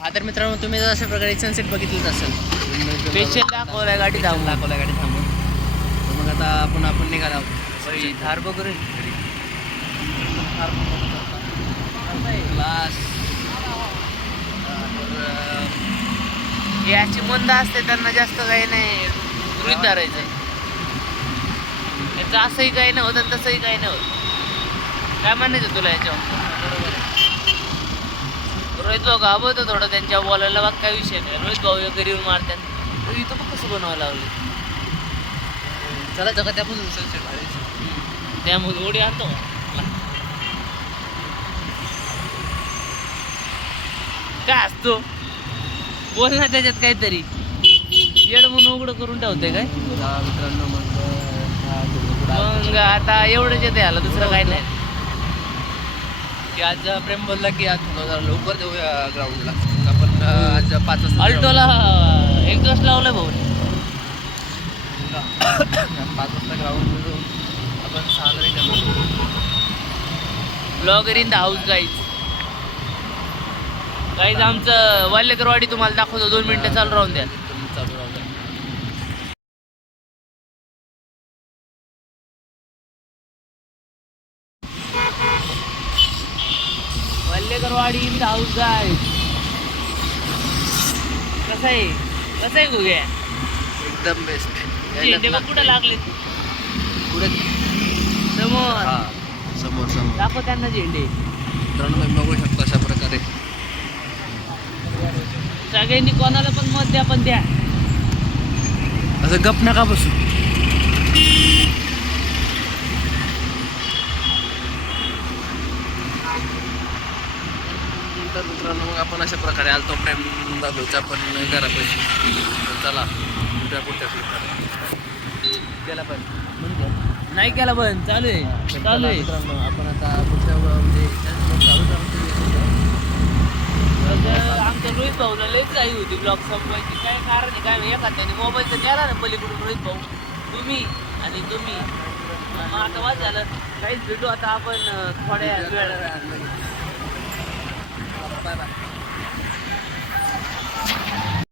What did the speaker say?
हा तर मित्रांनो, तुम्ही जर अशा प्रकारे सनसेट बघितलंच असेल. स्पेशल दाखवलाय गाडी थांबून. तर मग आता आपण निघाला आहोत. थार बघू रे. क्लास. हे अशी मंद असते, त्यांना जास्त काही नाही गृहीत धरायचं. याचं असंही काही नाही होत आणि तसंही काही नाही होत. काय म्हणायचं तुला याच्यावर? रोहित भाऊ घाबरतो थोडं त्यांच्या बोलायला. बघ काय विषय नाही. रोहित भाऊ घरी येऊन मारतात. इथं पण कसं बनवायला लावलं. चला जगा त्यापासून सनसेट मारायचं. त्यामुळे उडी आणतो. काय असतो बोल ना त्याच्यात काहीतरी. येड म्हणून उघडं करून ठेवते काय. मित्रांनो मग आता एवढंच येते आला, दुसरं काही नाही. की आज प्रेम बोलला की आज लवकर जाऊया ग्राउंडला. आपण आज 5 वाजता अल्टोला एक्झॉस्ट लावलंय भाऊ. 5 वाजता ग्राउंडला जाऊन आपण 6ला return. Blogger in the house guys. Guys आमचं वाल्यकरवाडी तुम्हाला दाखवतो. 2 मिनिटं चालू राहून द्या. चालू राहू द्या. वाल्यकरवाडी इन द हाऊस गाईज. कसं आहे गुगे? एकदम बेस्ट. झेंडे बघ कुठं लागले पुढे समोर. हा समोर दाखव त्यांना झेंडे. मित्रांनो तुम्ही बघू शकता अशा प्रकारे. सगळ्यांनी कोणाला पण मत द्या, पण द्या. असं गप नका बसू. तर मित्रांनो मग आपण अशा प्रकारे आलतो प्रेम दाखवचा पण घरापाशी. चला उद्या पुढच्या केला पण नाही केला पण चालू आहे. मित्रांनो आपण आता पुढच्या म्हणजे चालू आमच्या रोहित भाऊला लईच काही होती ब्लॉग संपवायची. काय कारण आहे काय एका त्याने मोबाईल तर द्याला ना पलीकडून रोहित भाऊ. तुम्ही मग आता वाच झालं. काहीच भेटू आता आपण थोड्या वेळा. Bye bye.